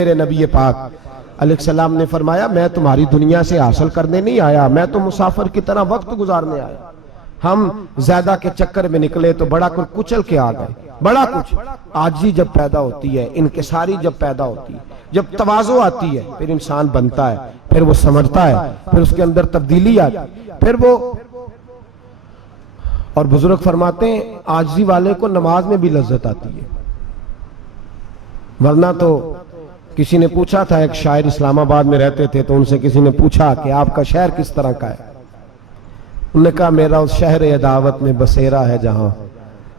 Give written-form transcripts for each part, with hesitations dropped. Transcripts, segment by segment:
میرے نبی پاک علیہ السلام نے فرمایا میں تمہاری دنیا سے حاصل کرنے نہیں آیا، میں تو مسافر کی طرح وقت گزارنے آیا۔ ہم زیادہ کے چکر میں نکلے تو بڑا کچھ کچل کے آ گئے، بڑا کچھ عاجزی جب پیدا ہوتی ہے، انکساری جب پیدا ہوتی ہے، جب تواضع آتی ہے، پھر انسان بنتا ہے، پھر وہ سمجھتا ہے، پھر اس کے اندر تبدیلی آتی ہے، پھر وہ اور بزرگ فرماتے ہیں عاجزی والے کو نماز میں بھی لذت آتی ہے۔ ورنہ تو کسی نے پوچھا تھا، ایک شاعر اسلام آباد میں رہتے تھے، تو ان سے کسی نے پوچھا کہ آپ کا شہر کس طرح کا ہے؟ انہوں نے کہا میرا اس شہر عداوت میں بسیرا ہے جہاں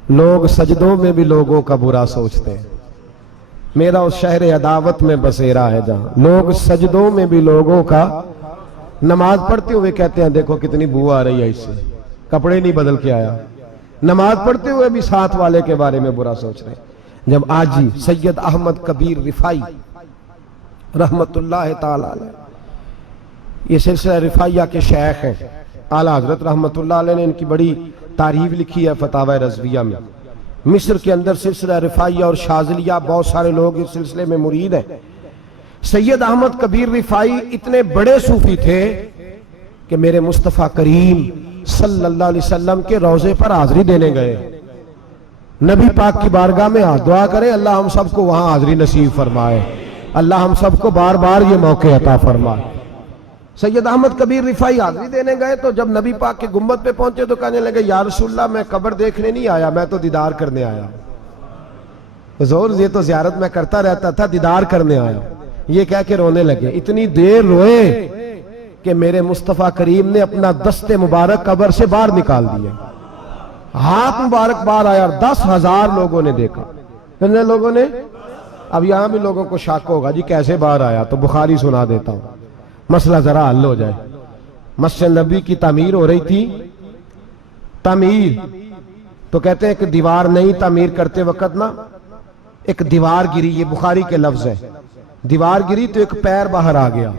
لوگ سجدوں میں بھی لوگوں کا برا سوچتے ہیں۔ میرا اس شہر عداوت میں بسیرا ہے جہاں لوگ سجدوں میں بھی لوگوں کا، نماز پڑھتے ہوئے کہتے ہیں دیکھو کتنی بو آ رہی ہے اس سے، کپڑے نہیں بدل کے آیا، نماز پڑھتے ہوئے بھی ساتھ والے کے بارے میں برا سوچ رہے ہیں۔ جب آجی سید احمد کبیر رفاعی رحمت اللہ تعالی علیہ، یہ سلسلہ رفاعیہ کے شیخ ہیں، اعلیٰ حضرت رحمت اللہ علیہ نے ان کی بڑی تعریف لکھی ہے فتاوی رضویہ میں۔ مصر کے اندر سلسلہ رفاعیہ اور شاذلیہ بہت سارے لوگ اس سلسلے میں مرید ہیں۔ سید احمد کبیر رفاعی اتنے بڑے صوفی تھے کہ میرے مصطفیٰ کریم صلی اللہ علیہ وسلم کے روضے پر حاضری دینے گئے۔ نبی پاک کی بارگاہ میں دعا کریں اللہ ہم سب کو وہاں حاضری نصیب فرمائے، اللہ ہم سب کو بار بار یہ موقع عطا فرمائے۔ سید احمد کبیر رفاعی حاضری دینے گئے تو جب نبی پاک کے گنبد پہ پہنچے تو کہنے لگے یا رسول اللہ میں قبر دیکھنے نہیں آیا، میں تو دیدار کرنے آیا۔ حضور یہ تو زیارت میں کرتا رہتا تھا، دیدار کرنے آیا۔ یہ کہہ کے رونے لگے، اتنی دیر روئے کہ میرے مصطفیٰ کریم نے اپنا دست مبارک قبر سے باہر نکال دیا، ہاتھ مبارک باہر آیا اور 10,000 لوگوں نے دیکھا۔ کتنے لوگوں نے؟ اب یہاں بھی لوگوں کو شک ہوگا جی کیسے باہر آیا، تو بخاری سنا دیتا ہوں مسئلہ ذرا حل ہو جائے۔ مسجد نبی کی تعمیر ہو رہی تھی، تعمیر تو کہتے ہیں کہ دیوار نہیں، تعمیر کرتے وقت نا ایک دیوار گری، یہ بخاری کے لفظ ہے، دیوار گری تو ایک پیر باہر آ گیا۔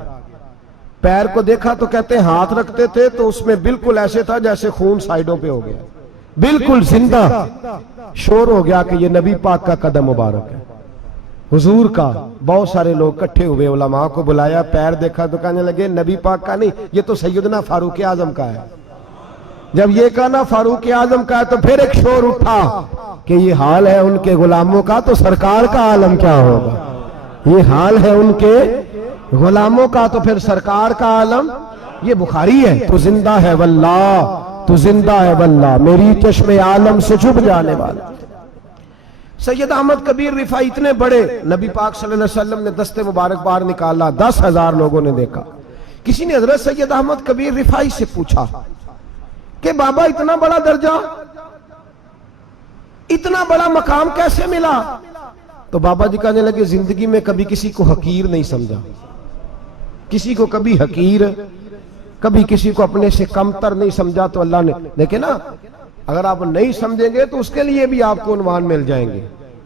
پیر کو دیکھا تو کہتے ہیں ہاتھ رکھتے تھے تو اس میں بالکل ایسے تھا جیسے خون سائیڈوں پہ ہو گیا، بالکل زندہ۔ شور ہو گیا کہ یہ نبی پاک کا قدم مبارک ہے، حضور کا۔ بہت سارے لوگ کٹھے ہوئے، علماء کو بلایا، پیر دیکھا تو کہنے لگے نبی پاک کا نہیں، یہ تو سیدنا فاروق اعظم کا ہے۔ جب یہ کہا نا فاروق اعظم کا ہے تو پھر ایک شور اٹھا کہ یہ حال ہے ان کے غلاموں کا تو سرکار کا عالم کیا ہوگا، یہ حال ہے ان کے غلاموں کا تو پھر سرکار کا عالم۔ یہ بخاری ہے، تو زندہ ہے واللہ، تو زندہ ہے واللہ، میری چشم عالم سے چھپ جانے والا۔ سید احمد کبیر رفاعی اتنے بڑے، نبی پاک صلی اللہ علیہ وسلم نے دست مبارک باہر نکالا، 10,000 لوگوں نے دیکھا۔ کسی نے حضرت سید احمد کبیر رفاعی سے پوچھا کہ بابا اتنا بڑا درجہ، اتنا بڑا مقام کیسے ملا؟ تو بابا جی کہنے لگے زندگی میں کبھی کسی کو حقیر نہیں سمجھا، کسی کو کبھی حقیر، کبھی کسی کو اپنے سے کمتر نہیں سمجھا۔ تو اللہ نے دیکھیں نا، اگر آپ نہیں سمجھیں گے تو اس کے لیے بھی آپ کو عنوان مل جائیں گے،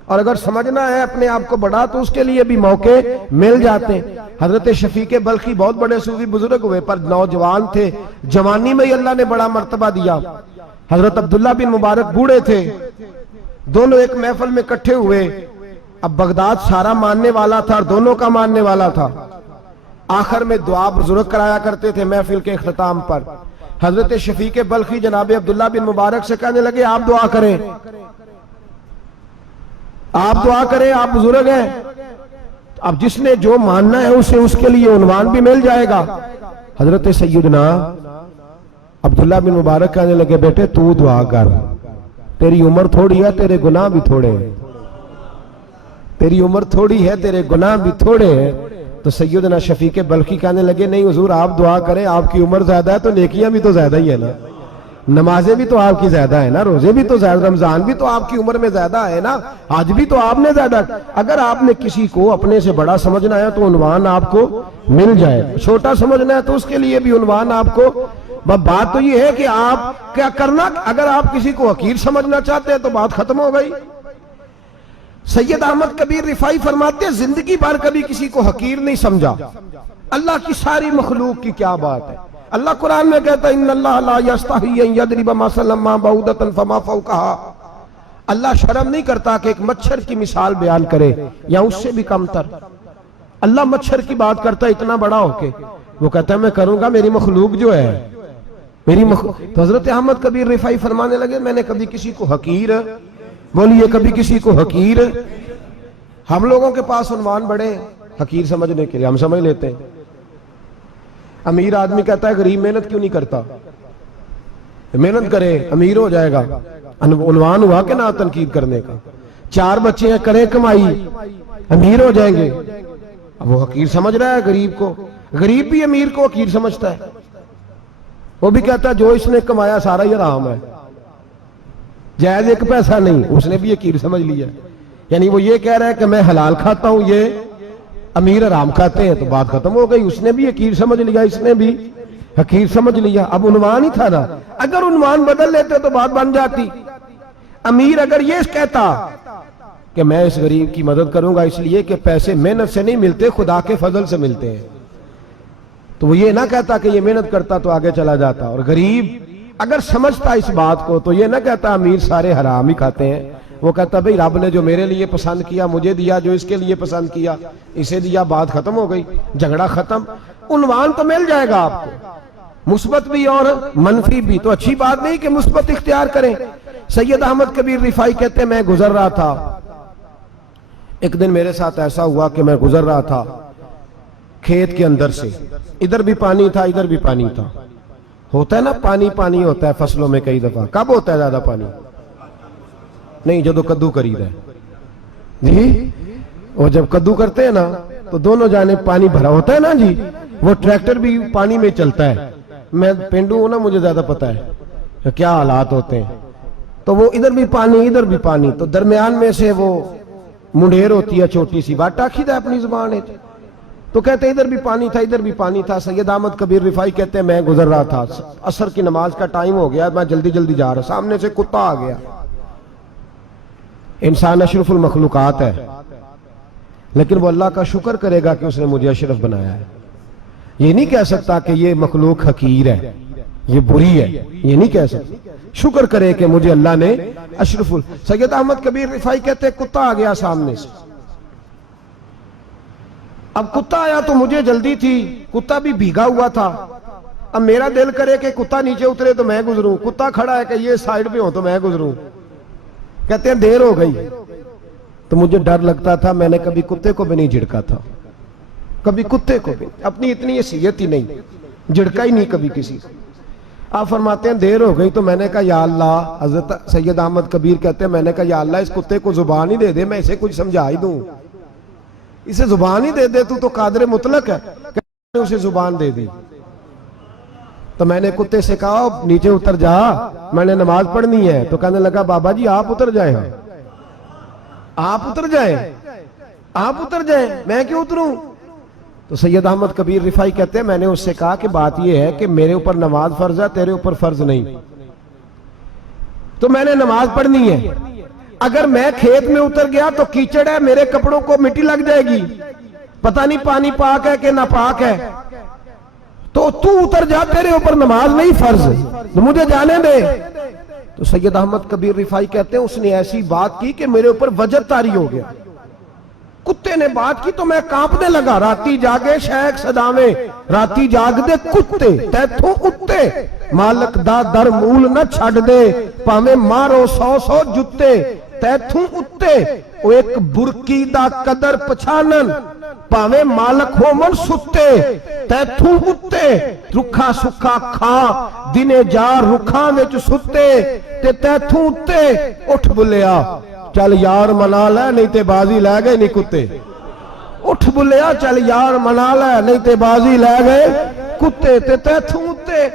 اور اگر سمجھنا ہے اپنے آپ کو بڑا تو اس کے لیے بھی موقع مل جاتے ہیں۔ حضرت شفیق بلخی بہت بڑے صوفی بزرگ ہوئے پر نوجوان تھے، جوانی میں ہی اللہ نے بڑا مرتبہ دیا۔ حضرت عبداللہ بن مبارک بوڑھے تھے، دونوں ایک محفل میں اکٹھے ہوئے۔ اب بغداد سارا ماننے والا تھا اور دونوں کا ماننے والا تھا۔ آخر میں دعا بزرگ کرایا کرتے تھے محفل کے اختتام پر۔ حضرت شفیق بلخی جناب عبداللہ بن مبارک سے کہنے لگے آپ دعا کریں، آپ دعا کریں، آپ بزرگ ہیں۔ اب جس نے جو ماننا ہے اسے اس کے لیے عنوان بھی مل جائے گا۔ حضرت سیدنا عبداللہ بن مبارک کہنے لگے بیٹے تو دعا کر، تیری عمر تھوڑی ہے، تیرے گناہ بھی تھوڑے ہیں، تیری عمر تھوڑی ہے، تیرے گناہ بھی تھوڑے ہیں۔ تو سیدنا شفیق بلخی کہنے لگے نہیں حضور آپ دعا کریں، آپ کی عمر زیادہ ہے تو نیکیاں بھی تو زیادہ ہی ہے نا، نمازیں بھی تو آپ کی زیادہ ہے نا، روزے بھی تو زیادہ، رمضان بھی تو آپ کی عمر میں زیادہ ہے نا، آج بھی تو آپ نے زیادہ۔ اگر آپ نے کسی کو اپنے سے بڑا سمجھنا ہے تو عنوان آپ کو مل جائے، چھوٹا سمجھنا ہے تو اس کے لیے بھی عنوان آپ کو۔ بات تو یہ ہے کہ آپ کیا کرنا، اگر آپ کسی کو حقیر سمجھنا چاہتے ہیں تو بات ختم ہو گئی۔ سید احمد کبیر رفاعی فرماتے ہیں زندگی بھر کبھی کسی کو حقیر نہیں سمجھا۔ اللہ کی ساری مخلوق کی کیا بات ہے، اللہ قرآن میں کہتا ہے ان اللہ لا یستحی ان یضرب مثلا ما بعوضۃ فما فوقها، اللہ شرم نہیں کرتا کہ ایک مچھر کی مثال بیان کرے یا اس سے بھی کم تر۔ اللہ مچھر کی بات کرتا ہے اتنا بڑا ہو کے، وہ کہتا ہے میں کروں گا، میری مخلوق جو ہے تو حضرت احمد کبیر رفاعی فرمانے لگے میں نے کبھی کسی کو حقیر، بولیے کبھی کسی کو حقیر، ہم لوگوں کے پاس عنوان بڑے حقیر سمجھنے کے لیے، ہم سمجھ لیتے ہیں۔ امیر آدمی کہتا ہے غریب محنت کیوں نہیں کرتا، محنت کرے امیر ہو جائے گا، عنوان ہوا کہ نہ تنقید کرنے کا۔ 4 بچے ہیں کریں کمائی امیر ہو جائیں گے، اب وہ حقیر سمجھ رہا ہے غریب کو، غریب بھی امیر کو حقیر سمجھتا ہے، وہ بھی کہتا ہے جو اس نے کمایا سارا ہی حرام ہے، جائز ایک پیسہ نہیں، اس نے بھی حقیر سمجھ لیا، یعنی وہ یہ کہہ رہا ہے کہ میں حلال کھاتا ہوں، یہ امیر حرام کھاتے ہیں، تو بات ختم ہو گئی، اس نے بھی حقیر سمجھ لیا، اس نے بھی حقیر سمجھ لیا۔ اب عنوان ہی تھا نا، اگر عنوان بدل لیتے تو بات بن جاتی۔ امیر اگر یہ کہتا کہ میں اس غریب کی مدد کروں گا اس لیے کہ پیسے محنت سے نہیں ملتے، خدا کے فضل سے ملتے ہیں، تو وہ یہ نہ کہتا کہ یہ محنت کرتا تو آگے چلا جاتا۔ اور غریب اگر سمجھتا اس بات کو تو یہ نہ کہتا امیر سارے حرام ہی کھاتے ہیں، وہ کہتا بھئی رب نے جو میرے لیے پسند کیا مجھے دیا، جو اس کے لیے پسند کیا اسے دیا، بات ختم ہو گئی، جھگڑا ختم۔ عنوان تو مل جائے گا آپ کو، مثبت بھی اور منفی بھی، تو اچھی بات نہیں کہ مثبت اختیار کریں۔ سید احمد کبیر رفاعی کہتے ہیں میں گزر رہا تھا، ایک دن میرے ساتھ ایسا ہوا کہ میں گزر رہا تھا کھیت کے اندر سے، ادھر بھی پانی تھا ادھر بھی پانی تھا، ہوتا ہے نا پانی پانی ہوتا ہے فصلوں میں کئی دفعہ، کب ہوتا ہے زیادہ پانی؟ نہیں جدو کدو کرید ہے جی، وہ جب کدو کرتے ہیں نا تو دونوں جانب پانی بھرا ہوتا ہے نا جی، وہ ٹریکٹر بھی پانی میں چلتا ہے، میں پینڈو ہوں نا مجھے زیادہ پتا ہے کیا حالات ہوتے ہیں، تو وہ ادھر بھی پانی ادھر بھی پانی، تو درمیان میں سے وہ منڈیر ہوتی ہے چھوٹی سی بات ٹاکھی تھا اپنی زبان ہے، تو کہتے ادھر بھی پانی تھا ادھر بھی پانی تھا۔ سید احمد کبیر رفاعی کہتے ہیں میں گزر رہا تھا، عصر کی نماز کا ٹائم ہو گیا، میں جلدی جلدی جا رہا، سامنے سے کتا آ گیا۔ انسان اشرف المخلوقات ہے، لیکن وہ اللہ کا شکر کرے گا کہ اس نے مجھے اشرف بنایا ہے، یہ نہیں کہہ سکتا کہ یہ مخلوق حقیر ہے یہ بری ہے، یہ نہیں کہہ سکتا، شکر کرے کہ مجھے اللہ نے اشرف سید احمد کبیر رفاعی کہتے ہیں کتا آ گیا سامنے سے، اب کتا آیا تو مجھے جلدی تھی، کتا بھی بھیگا ہوا تھا، اب میرا دل کرے کہ کتا نیچے اترے تو میں گزروں، کتا کھڑا ہے کہ یہ سائیڈ پہ ہو تو میں گزروں، کہتے ہیں دیر ہو گئی، تو مجھے ڈر لگتا تھا، میں نے کبھی کتے کو بھی نہیں جھڑکا تھا، کبھی کتے کو بھی، اپنی اتنی حیثیت ہی نہیں، جھڑکا ہی نہیں کبھی کسی کو۔ آپ فرماتے ہیں دیر ہو گئی تو میں نے کہا یا اللہ، حضرت سید احمد کبیر کہتے ہیں میں نے کہا یا اللہ اس کتے کو زبان ہی دے دے، میں اسے کچھ سمجھا ہی دوں، اسے زبان ہی دے دے تو قادر مطلق ہے، کہ اسے زبان دے دی۔ تو میں نے کتے سے کہا نیچے اتر جا، میں نے نماز پڑھنی ہے، تو کہنے لگا بابا جی آپ اتر جائیں، آپ اتر جائیں، آپ اتر جائیں، میں کیوں اتروں؟ تو سید احمد کبیر رفاعی کہتے ہیں میں نے اس سے کہا کہ بات یہ ہے کہ میرے اوپر نماز فرض ہے، تیرے اوپر فرض نہیں، تو میں نے نماز پڑھنی ہے، اگر میں کھیت میں اتر گیا تو کیچڑ ہے، میرے کپڑوں کو مٹی لگ جائے گی، پتہ نہیں پانی پاک ہے کہ ناپاک ہے، تو تو اتر جا، تیرے اوپر نماز نہیں فرض، تو مجھے جانے دے۔ تو سید احمد کبیر رفاعی کہتے ہیں اس نے ایسی بات کی کہ میرے اوپر وجد طاری ہو گیا، کتے نے بات کی تو میں کانپنے لگا، راتی جاگے شیخ صداویں، راتی جاگ دے کتے تیتھوں اتے، مالک دا در مول نہ چھڑ دے، پامیں مارو 100 جتے تیتھوں اتے، او ایک برکی دا قدر پچھانن، پامیں مالک ہو من ستے تیتھوں اتے، رکھا سکھا کھا دینے جار رکھاں وچ ستے تے تیتھوں اتے، اٹھ بلیا چل یار منا لے نہیں تے بازی لے گئے نہیں کتے، اٹھ بلیا چل یار منا لے نہیں تے بازی لے گئے کتے تے تیتھوں اتے۔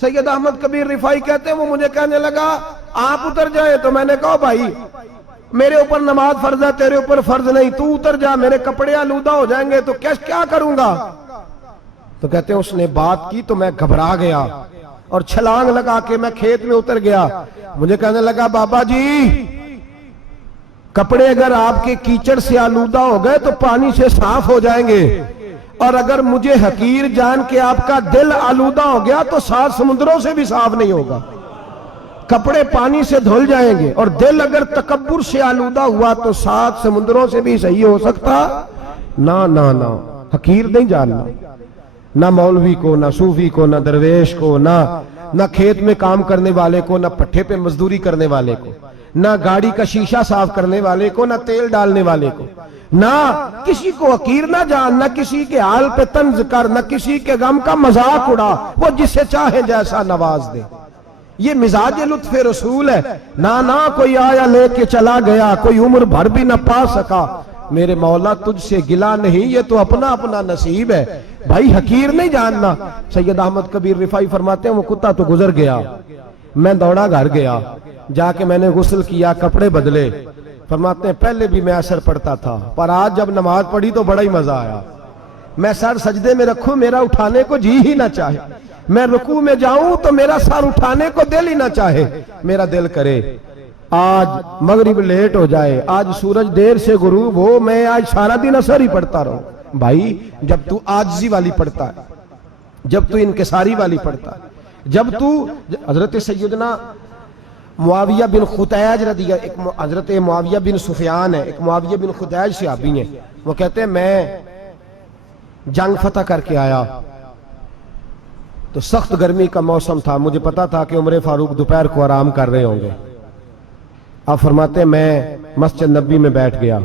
سید احمد کبیر رفاعی کہتے ہیں وہ مجھے کہنے لگا آپ اتر جائیں، تو میں نے کہا بھائی میرے اوپر نماز فرض ہے تیرے اوپر فرض نہیں، تو اتر جا، میرے کپڑے آلودہ ہو جائیں گے تو کیا کروں گا؟ تو کہتے ہیں اس نے بات کی تو میں گھبرا گیا اور چھلانگ لگا کے میں کھیت میں اتر گیا، مجھے کہنے لگا بابا جی کپڑے اگر آپ کے کیچڑ سے آلودہ ہو گئے تو پانی سے صاف ہو جائیں گے، اور اگر مجھے حقیر جان کے آپ کا دل آلودہ ہو گیا تو 7 سمندروں سے بھی صاف نہیں ہوگا، کپڑے پانی سے دھل جائیں گے، اور دل اگر تکبر سے آلودہ ہوا تو 7 سمندروں سے بھی صحیح ہو سکتا نہ۔ حقیر نہیں جاننا، نہ مولوی کو، نہ صوفی کو، نہ درویش کو، نہ کھیت میں کام کرنے والے کو، نہ پٹھے پہ مزدوری کرنے والے کو، نہ گاڑی کا شیشہ صاف کرنے والے کو، نہ تیل ڈالنے والے کو، نہ کسی کو حقیر نہ جان، نہ کسی کے حال پہ طنز کر، نہ کسی کے غم کا مذاق اڑا، وہ جسے چاہے جیسا نواز دے۔ یہ مزاج لطف رسول ہے۔ نہ کوئی آیا لے کے چلا گیا، کوئی عمر بھر بھی نہ پا سکا، میرے مولا تجھ سے گلا نہیں، یہ تو اپنا اپنا نصیب ہے۔ بھائی حقیر نہیں جاننا۔ سید احمد کبیر رفاعی فرماتے ہیں وہ کتا تو گزر گیا، میں دوڑا گھر گیا، جا کے میں نے غسل کیا، کپڑے بدلے۔ فرماتے ہیں پہلے بھی میں اثر پڑتا تھا، پر آج جب نماز پڑھی تو بڑا ہی مزہ آیا۔ میں سر سجدے میں رکھوں میرا اٹھانے کو جی ہی نہ چاہے، میں رکوع میں جاؤں تو میرا سر اٹھانے کو دل ہی نہ چاہے، میرا دل کرے آج مغرب لیٹ ہو جائے، آج سورج دیر سے غروب ہو، میں آج سارا دن اثر ہی پڑھتا رہوں۔ بھائی جب تو عاجزی والی پڑھتا ہے، جب تو انکساری والی پڑھتا ہے، جب تو حضرت سیدنا معاویہ بن خطیج رضی ایک حضرت معاویہ بن سفیان ہے، ایک معاویہ بن خطیج صحابی ہیں، وہ کہتے ہیں میں جنگ فتح کر کے آیا تو سخت گرمی کا موسم تھا، مجھے پتا تھا کہ عمر فاروق دوپہر کو آرام کر رہے ہوں گے۔ آپ فرماتے ہیں میں مسجد نبی میں بیٹھ گیا،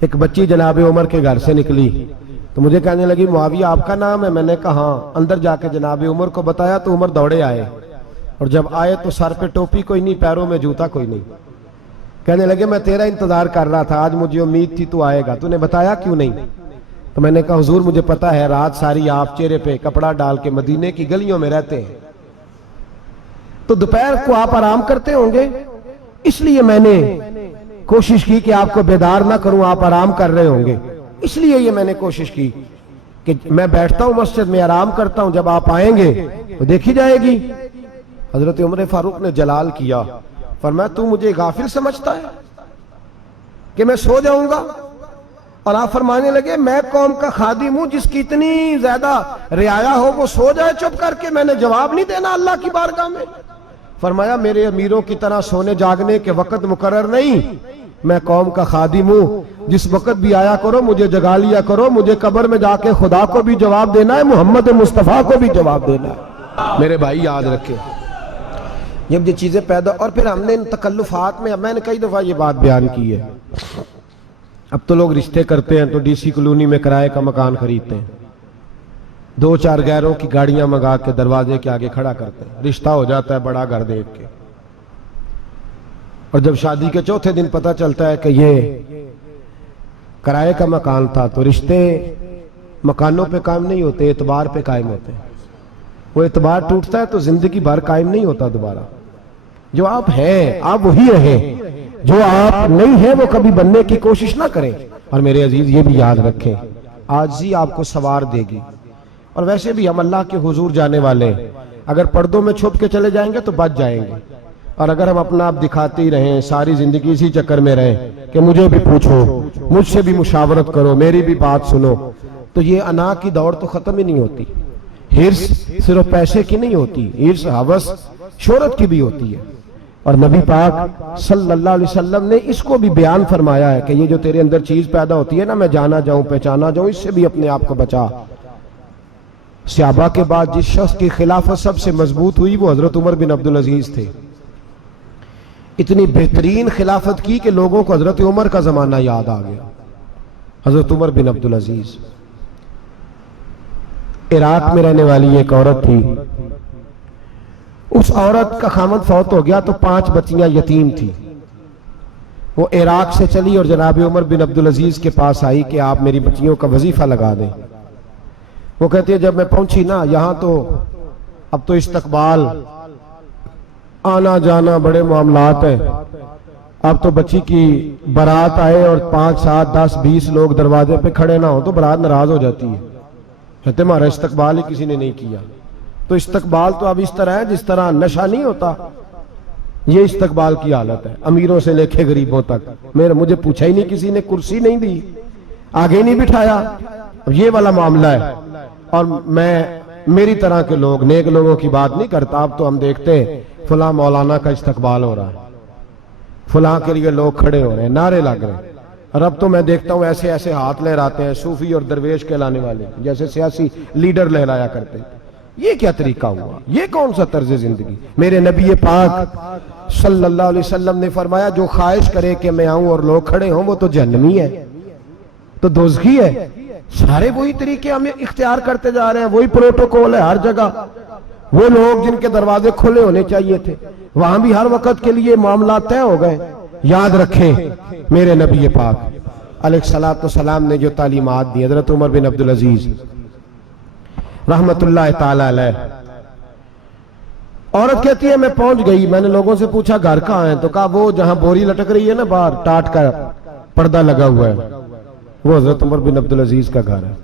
ایک بچی جناب عمر کے گھر سے نکلی تو مجھے کہنے لگی معاویہ آپ کا نام ہے؟ میں نے کہا ہاں۔ اندر جا کے جناب عمر کو بتایا تو عمر دوڑے آئے، اور جب آئے تو سر پہ ٹوپی کوئی نہیں، پیروں میں جوتا کوئی نہیں۔ کہنے لگے میں تیرا انتظار کر رہا تھا، آج مجھے امید تھی تو آئے گا، تو نے بتایا کیوں نہیں؟ تو میں نے کہا حضور مجھے پتا ہے رات ساری آپ چہرے پہ کپڑا ڈال کے مدینے کی گلیوں میں رہتے ہیں، تو دوپہر کو آپ آرام کرتے ہوں گے، اس لیے میں نے کوشش کی کہ آپ کو بیدار نہ کروں، آپ آرام کر رہے ہوں گے، اس لیے یہ میں نے کوشش کی کہ میں بیٹھتا ہوں مسجد میں آرام کرتا ہوں، جب آپ آئیں گے تو دیکھی جائے گی۔ حضرت عمر فاروق نے جلال کیا، فرمایا تو مجھے غافل سمجھتا ہے کہ میں سو جاؤں گا؟ اور آپ فرمانے لگے میں قوم کا خادم ہوں، جس کی اتنی زیادہ رعایا ہو وہ سو جائے چپ کر کے، میں نے جواب نہیں دینا اللہ کی بارگاہ میں؟ فرمایا میرے امیروں کی طرح سونے جاگنے کے وقت مقرر نہیں، میں قوم کا خادم ہوں، جس وقت بھی آیا کرو مجھے جگا لیا کرو، مجھے قبر میں جا کے خدا کو بھی جواب دینا ہے، محمد مصطفیٰ کو بھی جواب دینا ہے۔ میرے بھائی یاد رکھیں جب یہ چیزیں پیدا، اور پھر ہم نے ان تکلفات میں، میں نے کئی دفعہ یہ بات بیان کی ہے، اب تو لوگ رشتے کرتے ہیں تو ڈی سی کالونی میں کرائے کا مکان خریدتے ہیں، 2-4 غیروں کی گاڑیاں منگا کے دروازے کے آگے کھڑا کرتے ہیں، رشتہ ہو جاتا ہے بڑا گھر دیکھ کے، اور جب شادی کے چوتھے دن پتہ چلتا ہے کہ یہ کرائے کا مکان تھا، تو رشتے مکانوں پہ قائم نہیں ہوتے، اعتبار پہ قائم ہوتے ہیں۔ وہ اعتبار ٹوٹتا ہے تو زندگی بھر قائم نہیں ہوتا دوبارہ۔ جو آپ ہیں آپ وہی رہیں، جو آپ نہیں ہیں وہ کبھی بننے کی کوشش نہ کریں۔ اور میرے عزیز یہ بھی یاد رکھیں عاجزی آپ کو سوار دے گی، اور ویسے بھی ہم اللہ کے حضور جانے والے ہیں، اگر پردوں میں چھپ کے چلے جائیں گے تو بچ جائیں گے، اور اگر ہم اپنا آپ دکھاتے ہی رہیں ساری زندگی اسی چکر میں رہیں کہ مجھے بھی پوچھو، مجھ سے بھی مشاورت کرو، میری بھی بات سنو، تو یہ انا کی دوڑ تو ختم ہی نہیں ہوتی۔ ہرس صرف پیسے کی نہیں ہوتی، ہرس ہوس شہرت کی بھی ہوتی ہے، اور نبی پاک صلی اللہ علیہ وسلم نے اس کو بھی بیان فرمایا ہے کہ یہ جو تیرے اندر چیز پیدا ہوتی ہے نا، میں جانا جاؤں پہچانا جاؤں، اس سے بھی اپنے آپ کو بچا۔ صحابہ کے بعد جس شخص کی خلافت سب سے مضبوط ہوئی وہ حضرت عمر بن عبدالعزیز تھے۔ اتنی بہترین خلافت کی کہ لوگوں کو حضرت عمر کا زمانہ یاد آ گیا۔ حضرت عمر بن عبدالعزیز عراق میں رہنے والی ایک عورت تھی، اس عورت کا خامد فوت ہو گیا تو 5 بچیاں یتیم تھی، وہ عراق سے چلی اور جناب عمر بن عبدالعزیز کے پاس آئی کہ آپ میری بچیوں کا وظیفہ لگا دیں۔ وہ کہتی ہے جب میں پہنچی نا یہاں تو اب تو استقبال، آنا جانا بڑے معاملات ہیں، اب تو بچی کی برات آئے اور 5 7 10 20 لوگ دروازے پہ کھڑے نہ ہو تو برات ناراض ہو جاتی ہے، کہتے ہمارا استقبال ہی کسی نے نہیں کیا۔ تو استقبال تو اب اس طرح ہے جس طرح نشہ نہیں ہوتا، یہ استقبال کی حالت ہے، امیروں سے لے کے غریبوں تک۔ مجھے پوچھا ہی نہیں کسی نے، کرسی نہیں دی، آگے نہیں بٹھایا، یہ والا معاملہ ہے۔ اور میں میری طرح کے لوگ نیک لوگوں کی بات نہیں کرتا، اب تو ہم دیکھتے ہیں فلاں مولانا کا استقبال ہو رہا ہے، فلاں کے لیے لوگ کھڑے ہو رہے ہیں، نعرے لگ رہے ہیں، اور اب تو میں دیکھتا ہوں ایسے ایسے ہاتھ لہراتے ہیں صوفی اور درویش کہلانے والے، جیسے سیاسی لیڈر لہرایا کرتے ہیں۔ یہ کیا طریقہ ہوا؟ یہ کون سا طرز زندگی؟ میرے نبی پاک صلی اللہ علیہ وسلم نے فرمایا جو خواہش کرے کہ میں آؤں اور لوگ کھڑے ہوں وہ تو جہنمی ہے، تو دوزخی ہے۔ سارے وہی طریقے ہم اختیار کرتے جا رہے ہیں، وہی پروٹوکول ہے ہر جگہ۔ وہ لوگ جن کے دروازے کھلے ہونے چاہیے تھے وہاں بھی ہر وقت کے لیے معاملات طے ہو گئے۔ یاد رکھیں میرے نبی پاک علیہ السلام نے جو تعلیمات دی، حضرت عمر بن عبدالعزیز رحمت اللہ تعالی علیہ، عورت کہتی ہے میں پہنچ گئی، میں نے لوگوں سے پوچھا گھر کہاں ہے، تو کہا وہ جہاں بوری لٹک رہی ہے نا باہر ٹاٹ کا پردہ لگا ہوا ہے وہ حضرت عمر بن عبدالعزیز کا گھر ہے۔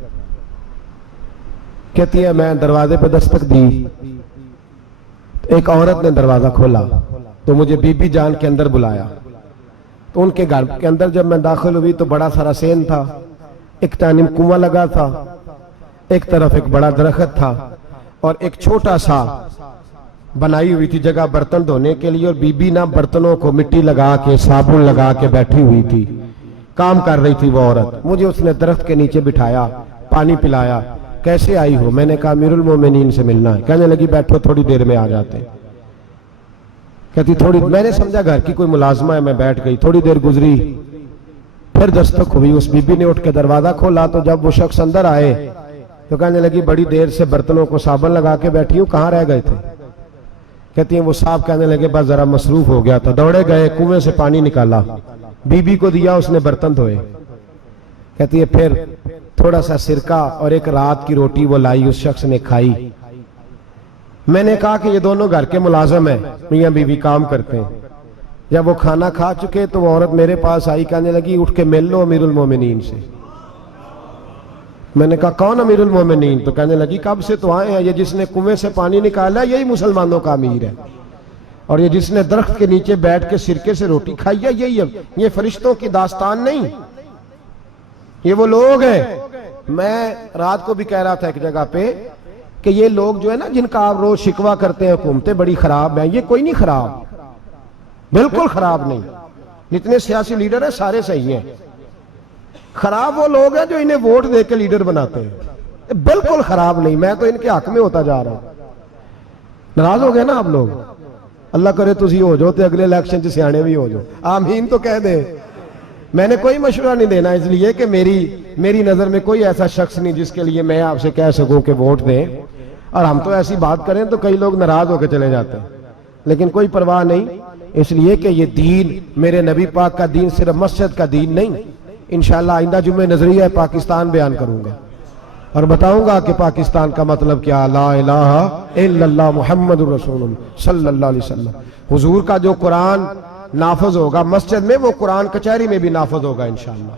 کہتی ہے میں دروازے پہ دستک دی، ایک عورت نے دروازہ کھولا تو مجھے بی بی جان کے اندر بلایا، تو ان کے گھر کے اندر جب میں داخل ہوئی تو بڑا سارا سین تھا، ایک جانب کنواں لگا تھا، ایک طرف ایک بڑا درخت تھا، اور ایک چھوٹا سا بنائی ہوئی تھی جگہ برتن دھونے کے لیے، اور بی بی نہ برتنوں کو مٹی لگا کے صابن لگا کے بیٹھی ہوئی تھی، کام کر رہی تھی وہ عورت۔ مجھے اس نے درخت کے نیچے بٹھایا، پانی پلایا۔ کیسے آئی ہو؟ میں نے کہا امیر المومنین سے ملنا ہے۔ کہنے لگی بیٹھو تھوڑی دیر میں آ جاتے۔ کہتی تھوڑی، میں نے سمجھا گھر کی کوئی ملازمہ ہے، میں بیٹھ گئی۔ تھوڑی دیر گزری، پھر دستک ہوئی، اس بی بی نے اٹھ کے دروازہ کھولا، تو جب وہ شخص اندر آئے تو کہنے لگی بڑی دیر سے برتنوں کو صابن لگا کے بیٹھی ہوں، کہاں رہ گئے تھے؟ کہتی ہیں وہ صاحب کہنے لگے بس ذرا مصروف ہو گیا تھا، دوڑے گئے کنویں سے پانی نکالا، بی بی کو دیا، اس نے برتن دھوئے۔ کہتی ہے پھر تھوڑا سا سرکہ اور ایک رات کی روٹی وہ لائی، اس شخص نے کھائی۔ میں نے کہا کہ یہ دونوں گھر کے ملازم ہیں، میاں بیوی کام کرتے ہیں۔ جب وہ کھانا کھا چکے تو وہ عورت میرے پاس آئی، کہنے لگی اٹھ کے مل لو امیر المومنین سے۔ میں نے کہا کون امیر المومنین؟ تو کہنے لگی کب سے تو آئے ہیں، یہ جس نے کنویں سے پانی نکالا یہی مسلمانوں کا امیر ہے، اور یہ جس نے درخت کے نیچے بیٹھ کے سرکے سے روٹی کھائی ہے یہی ہے۔ یہ فرشتوں کی داستان نہیں، یہ وہ لوگ ہیں۔ میں رات کو بھی کہہ رہا تھا ایک جگہ پہ کہ یہ لوگ جو ہے نا جن کا آپ روز شکوہ کرتے ہیں حکومتیں بڑی خراب ہیں، یہ کوئی نہیں خراب، بالکل خراب نہیں۔ جتنے سیاسی لیڈر ہیں سارے صحیح ہیں، خراب وہ لوگ ہیں جو انہیں ووٹ دے کے لیڈر بناتے ہیں، بالکل خراب نہیں۔ میں تو ان کے حق میں ہوتا جا رہا ہوں۔ ناراض ہو گئے نا آپ لوگ؟ اللہ کرے تسی ہو جو تے اگلے الیکشن سے سیانے بھی ہو جو، آمین تو کہہ دیں۔ میں نے کوئی مشورہ نہیں دینا، اس لیے کہ میری نظر میں کوئی ایسا شخص نہیں جس کے لیے میں آپ سے کہہ سکوں کہ ووٹ دیں، اور ہم تو ایسی بات کریں تو کئی لوگ ناراض ہو کے چلے جاتے ہیں، لیکن کوئی پرواہ نہیں، اس لیے کہ یہ دین میرے نبی پاک کا دین صرف مسجد کا دین نہیں۔ انشاءاللہ آئندہ جمعہ نظریہ پاکستان بیان کروں گا اور بتاؤں گا کہ پاکستان کا مطلب کیا، لا الہ الا اللہ محمد رسول اللہ صلی اللہ علیہ وسلم۔ حضور کا جو قرآن نافذ ہوگا مسجد میں، وہ قرآن کچہری میں بھی نافذ ہوگا انشاءاللہ،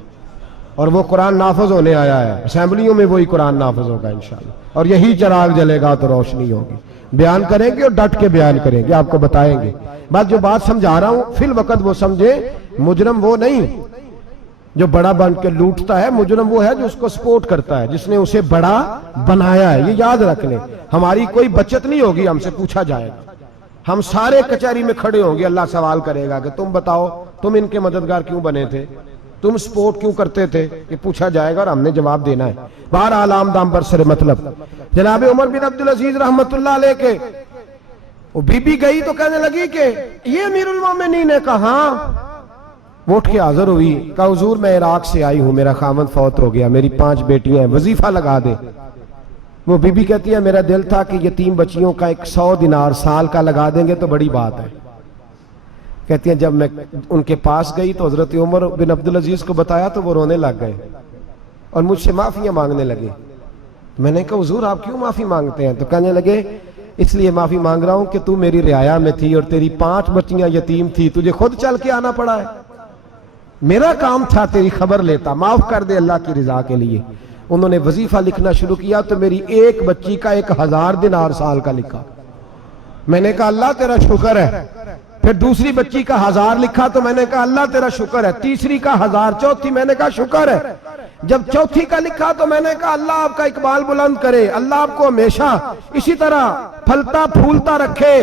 اور وہ قرآن نافذ ہونے آیا ہے، اسمبلیوں میں وہی قرآن نافذ ہوگا انشاءاللہ، اور یہی چراغ جلے گا تو روشنی ہوگی۔ بیان کریں گے اور ڈٹ کے بیان کریں گے، آپ کو بتائیں گے۔ بس جو بات سمجھا رہا ہوں فی الوقت وہ سمجھے، مجرم وہ نہیں جو بڑا بن کے لوٹتا ہے، مجرم وہ ہے جو اس کو سپورٹ کرتا ہے، جس نے اسے بڑا بنایا ہے۔ یہ یاد رکھ لیں، ہماری کوئی بچت نہیں ہوگی، ہم سے پوچھا جائے گا، ہم سارے کچہری میں کھڑے ہوں گے، اللہ سوال کرے گا کہ تم بتاؤ تم ان کے مددگار کیوں بنے تھے، تم سپورٹ کیوں کرتے تھے، یہ پوچھا جائے گا اور ہم نے جواب دینا ہے۔ بہرحال عام دام برسر مطلب جناب عمر بن عبدالعزیز رحمت اللہ علیہ کے وہ بی بی گئی تو کہنے لگی کہ یہ امیر المومنین نے کہا ہاں، وہ اٹھ کے حاضر ہوئی، کہا حضور میں عراق سے آئی ہوں، میرا خامد فوت ہو گیا، میری 5 بیٹیاں ہیں، وظیفہ لگا دے۔ وہ بی بی کہتی ہے میرا دل تھا کہ یتیم بچیوں کا 100 دینار سال کا لگا دیں گے تو بڑی بات ہے۔ کہتی ہیں جب میں ان کے پاس گئی تو حضرت عمر بن عبدالعزیز کو بتایا تو وہ رونے لگ گئے اور مجھ سے معافیاں مانگنے لگے۔ میں نے کہا حضور آپ کیوں معافی مانگتے ہیں؟ تو کہنے لگے اس لیے معافی مانگ رہا ہوں کہ تو میری رعایا میں تھی اور تیری 5 بچیاں یتیم تھی، تجھے خود چل کے آنا پڑا ہے، میرا کام تھا تیری خبر لیتا، معاف کر دے اللہ کی رضا کے لیے۔ انہوں نے وظیفہ لکھنا شروع کیا تو میری ایک بچی کا 1000 دینار سال کا لکھا۔ میں نے کہا اللہ تیرا شکر ہے۔ پھر دوسری بچی کا 1000 لکھا تو میں نے کہا اللہ تیرا شکر ہے۔ تیسری کا 1000، چوتھی میں نے کہا شکر ہے۔ جب چوتھی کا لکھا تو میں نے کہا اللہ آپ کا اقبال بلند کرے، اللہ آپ کو ہمیشہ اسی طرح پھلتا پھولتا رکھے۔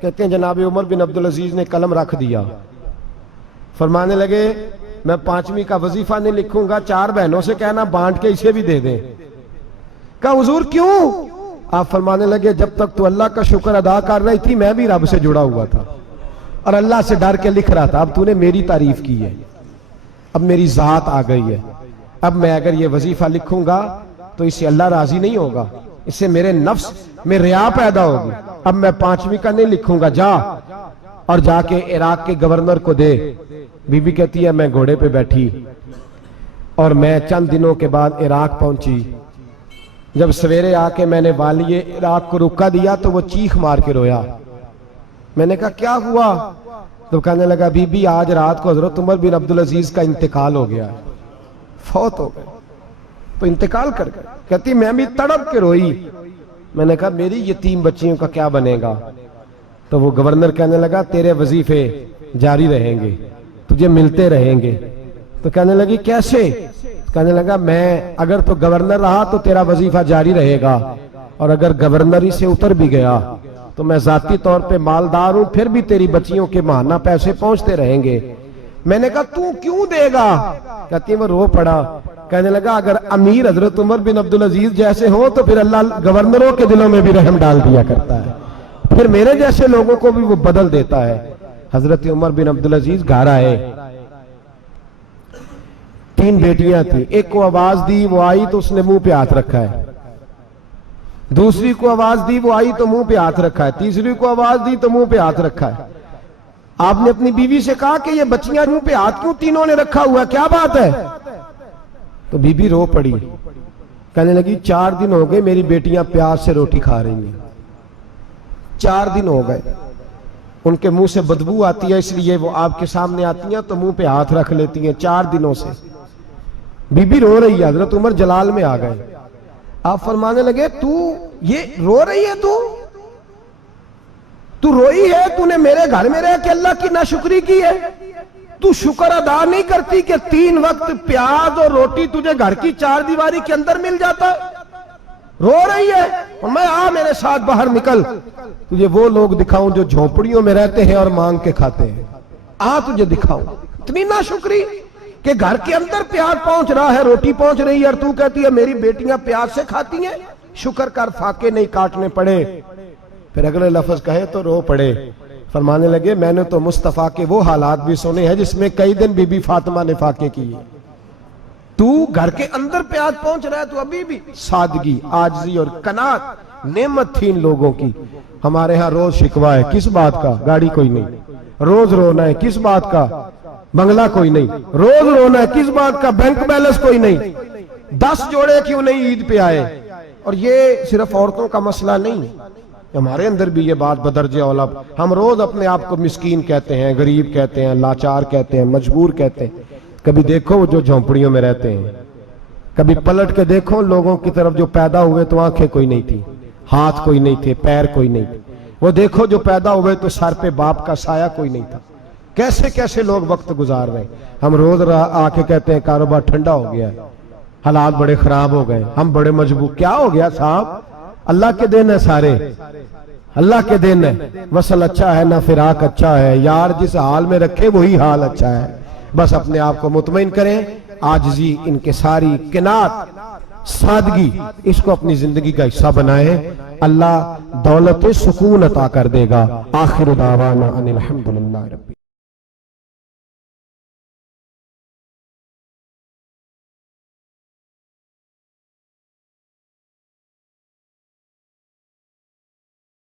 کہتے ہیں جناب عمر بن عبدالعزیز نے قلم رکھ دیا، فرمانے لگے میں 5ویں کا وظیفہ نہیں لکھوں گا، 4 بہنوں سے کہنا بانٹ کے اسے بھی دے دیں۔ کہا حضور کیوں؟ آپ فرمانے لگے جب تک تو اللہ کا شکر ادا کر رہی تھی میں بھی رب سے جڑا ہوا تھا اور اللہ سے ڈر کے لکھ رہا تھا، اب تو نے میری تعریف کی ہے، اب میری ذات آ گئی ہے، اب میں اگر یہ وظیفہ لکھوں گا تو اس سے اللہ راضی نہیں ہوگا، اس سے میرے نفس میں ریا پیدا ہوگی، اب میں 5ویں کا نہیں لکھوں گا، جا اور جا کے عراق کے گورنر کو دے۔ بی بی کہتی ہے میں گھوڑے پہ بیٹھی اور میں چند دنوں کے بعد عراق پہنچی، جب سویرے آ کے میں نے والی عراق کو رکا دیا تو وہ چیخ مار کے رویا۔ میں نے کہا کیا ہوا؟ تو کہنے لگا بی بی آج رات کو حضرت عمر بن عبدالعزیز کا انتقال ہو گیا ہے، فوت ہو گئے، تو انتقال کر گئے۔ کہتی میں بھی تڑپ کے روئی۔ میں نے کہا میری یتیم بچیوں کا کیا بنے گا؟ تو وہ گورنر کہنے لگا تیرے وظیفے جاری رہیں گے، تجھے ملتے رہیں گے۔ تو کہنے لگی کیسے؟ کہنے لگا میں اگر تو گورنر رہا تو تیرا وظیفہ جاری رہے گا، اور اگر گورنری سے اتر بھی گیا تو میں ذاتی طور پہ مالدار ہوں، پھر بھی تیری بچیوں کے ماہانہ پیسے پہنچتے رہیں گے۔ میں نے کہا تو کیوں دے گا؟ کہتی وہ رو پڑا۔ کہنے لگا اگر امیر حضرت عمر بن عبدالعزیز جیسے ہوں تو پھر اللہ گورنروں کے دلوں میں بھی رحم ڈال دیا کرتا ہے، پھر میرے جیسے لوگوں کو بھی وہ بدل دیتا ہے۔ حضرت عمر بن عبدالعزیز گھر آئے، 3 بیٹیاں تھیں، ایک کو آواز دی وہ آئی تو اس نے منہ پہ ہاتھ رکھا ہے، دوسری کو آواز دی وہ آئی تو منہ پہ ہاتھ رکھا ہے، تیسری کو آواز دی تو منہ پہ ہاتھ رکھا ہے۔ آپ نے اپنی بیوی سے کہا کہ یہ بچیاں منہ پہ ہاتھ کیوں تینوں نے رکھا ہوا ہے، کیا بات ہے؟ تو بی بی رو پڑی، کہنے لگی 4 دن ہو گئے میری بیٹیاں پیاس سے روٹی کھا رہی ہیں، 4 دن ہو گئے، ان کے منہ سے بدبو آتی ہے، اس لیے وہ آپ کے سامنے آتی ہیں تو منہ پہ ہاتھ رکھ لیتی ہیں 4 دنوں سے۔ بی بی رو رہی ہے، حضرت عمر جلال میں آ گئے۔ آپ فرمانے لگے تو یہ رو رہی ہے، تو روئی ہے، تو نے میرے گھر میں رہ کے اللہ کی ناشکری کی ہے، تو شکر ادا نہیں کرتی کہ 3 وقت پیاز اور روٹی تجھے گھر کی 4 دیواری کے اندر مل جاتا ہے؟ رو رہی ہے، اور میں میرے ساتھ باہر نکل، تجھے وہ لوگ دکھاؤں جو جھونپڑیوں میں رہتے ہیں اور مانگ کے کھاتے ہیں، تجھے دکھاؤں۔ اتنی ناشکری کہ گھر کے اندر پیاز پہنچ رہا ہے، روٹی پہنچ رہی ہے، اور تو کہتی ہے میری بیٹیاں پیاز سے کھاتی ہیں، شکر کر فاقے نہیں کاٹنے پڑے۔ پھر اگلے لفظ کہے تو رو پڑے۔ فرمانے لگے میں نے تو مصطفیٰ کے وہ حالات بھی سنے ہیں جس میں کئی دن بی بی فاطمہ نے فاقے کیے، تو گھر کے اندر پیاز پہنچ رہا ہے، تو ابھی بھی سادگی، عاجزی اور قناعت نعمت تھی ان لوگوں کی۔ ہمارے ہاں روز شکوا ہے، کس بات کا؟ گاڑی کوئی نہیں، روز رونا ہے، کس بات کا؟ بنگلہ کوئی نہیں، روز رونا ہے، کس بات کا؟ بینک بیلنس کوئی نہیں، 10 جوڑے کیوں نہیں عید پہ آئے؟ اور یہ صرف عورتوں کا مسئلہ نہیں، ہمارے اندر بھی یہ بات بدرجہ اولا، ہم روز اپنے آپ کو مسکین کہتے ہیں، غریب کہتے ہیں، لاچار کہتے ہیں، مجبور کہتے ہیں۔ کبھی دیکھو وہ جو جھونپڑیوں میں رہتے ہیں، کبھی پلٹ کے دیکھو لوگوں کی طرف جو پیدا ہوئے تو آنکھیں کوئی نہیں تھی، ہاتھ کوئی نہیں تھے، پیر کوئی نہیں تھے، وہ دیکھو جو پیدا ہوئے تو سر پہ باپ کا سایہ کوئی نہیں تھا۔ کیسے کیسے لوگ وقت گزار رہے ہیں، ہم روز آ کے کہتے ہیں کاروبار ٹھنڈا ہو گیا، حالات بڑے خراب ہو گئے، ہم بڑے مجبور۔ کیا ہو گیا صاحب؟ اللہ کے دن ہے، سارے اللہ کے دن ہے، وصل اچھا ہے نہ فراق اچھا ہے، یار جس حال میں رکھے وہی حال اچھا ہے۔ بس اپنے آپ کو مطمئن کریں، عاجزی، انکساری، قناعت، سادگی، اس کو اپنی زندگی کا حصہ بنائیں، اللہ دولت سکون عطا کر دے گا۔ آخر دعوانا ان الحمدللہ رب